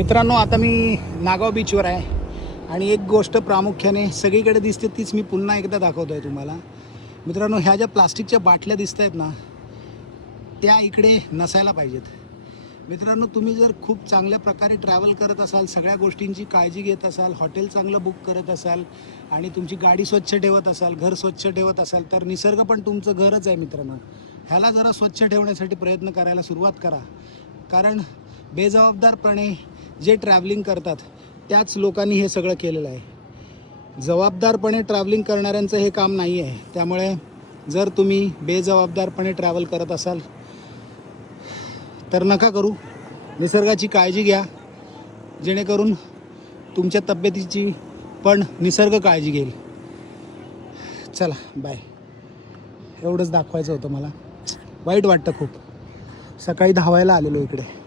मित्रांनो, आता मी नागाव बीचवर आहे आणि एक गोष्ट प्रामुख्याने सगळीकडे दिसते तीच मी पुन्हा एकदा दाखवतो आहे तुम्हाला. मित्रांनो, ह्या ज्या प्लास्टिकच्या बाटल्या दिसत आहेत ना, त्या इकडे नसायला पाहिजेत. मित्रांनो, तुम्ही जर खूप चांगल्या प्रकारे ट्रॅव्हल करत असाल, सगळ्या गोष्टींची काळजी घेत असाल, हॉटेल चांगलं बुक करत असाल आणि तुमची गाडी स्वच्छ ठेवत असाल, घर स्वच्छ ठेवत असाल, तर निसर्ग पण तुमचं घरच आहे. मित्रांनो, ह्याला जरा स्वच्छ ठेवण्यासाठी प्रयत्न करायला सुरुवात करा. कारण बेजबाबदारपणे जे ट्रॅव्हलिंग करतात त्याच लोकांनी हे सगळं केलेलं आहे. जबाबदारपणे ट्रॅव्हलिंग करणाऱ्यांचं हे काम नाही आहे. त्यामुळे जर तुम्ही बेजबाबदारपणे ट्रॅव्हल करत असाल तर नका करू. निसर्गाची काळजी घ्या, जेणेकरून तुमच्या तब्येतीची पण निसर्ग काळजी घेईल. चला, बाय. एवढंच दाखवायचं होतं मला. वाईट वाटतं खूप. सकाळी धावायला आलेलो इकडे.